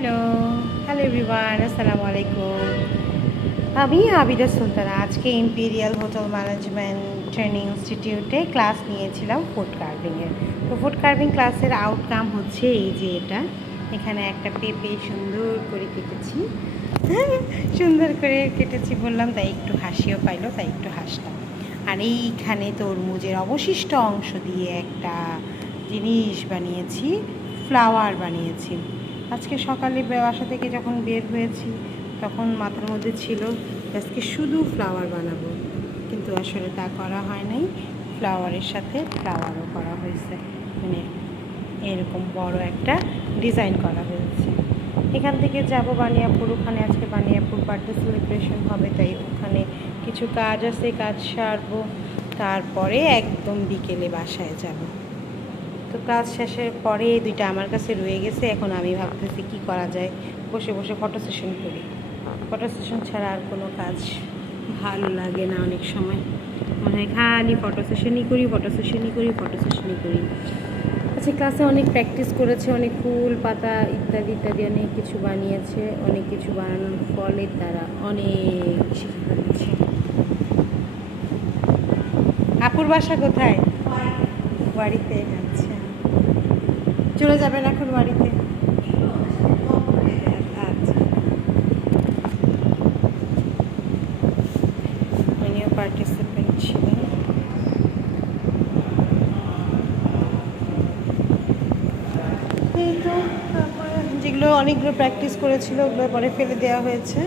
Hello hello everyone আসসালামু আলাইকুম আমি আবিদা সুলতানা। আজকে ইম্পিরিয়াল হোটেল ম্যানেজমেন্ট ট্রেনিং ইনস্টিটিউটে ক্লাস নিয়েছিলাম ফুড কার্ভিংয়ের তো ফুড কার্ভিং ক্লাসের আউটকাম হচ্ছে এই যে এটা। এখানে একটা পেঁপে সুন্দর করে কেটেছি। সুন্দর করে কেটেছি বললাম, তাই একটু হাসিও পাইলো, তাই একটু হাসলাম। আর এইখানে তরমুজের অবশিষ্ট অংশ দিয়ে একটা জিনিস বানিয়েছি ফ্লাওয়ার বানিয়েছি। আজকে সকালে বাসা থেকে যখন বের হয়েছি, তখন মাথার মধ্যে ছিল, আজকে শুধু ফ্লাওয়ার বানাবো। কিন্তু আসলে তা করা হয় নাই ফ্লাওয়ারের সাথে ফ্লাওয়ারও করা হয়েছে। মানে এরকম বড় একটা ডিজাইন করা হয়েছে। এখান থেকে যাব বানিয়াপুর, ওখানে আজকে বানিয়াপুর বার্থডে সেলিব্রেশন হবে, তাই ওখানে কিছু কাজ আছে, কাজ সারবো। তারপরে একদম বিকেলে বাসায় যাব। তো কাজ শেষের পরে দুইটা আমার কাছে রয়ে গেছে। এখন আমি ভাবতেছি কি করা যায়? বসে বসে ফটো সেশন করি। ফটো সেশন ছাড়া আর কোনো কাজ ভালো লাগে না অনেক সময়। মনে হয় খালি ফটো সেশনই করি ফটো সেশনই করি ফটো সেশনই করি। আচ্ছা ক্লাসে অনেক প্র্যাকটিস করেছে, অনেক ফুল পাতা ইত্যাদি ইত্যাদি অনেক কিছু বানিয়েছে। অনেক কিছু বানানোর ফলে তারা অনেক শিখে ফেলেছে আপুর বাসা কোথায়? বাড়িতে আচ্ছা চলে যাবেন এখন বাড়িতে। আচ্ছা। যেগুলো অনেকগুলো প্র্যাকটিস করেছিল, ওগুলো পরে ফেলে দেওয়া হয়েছে।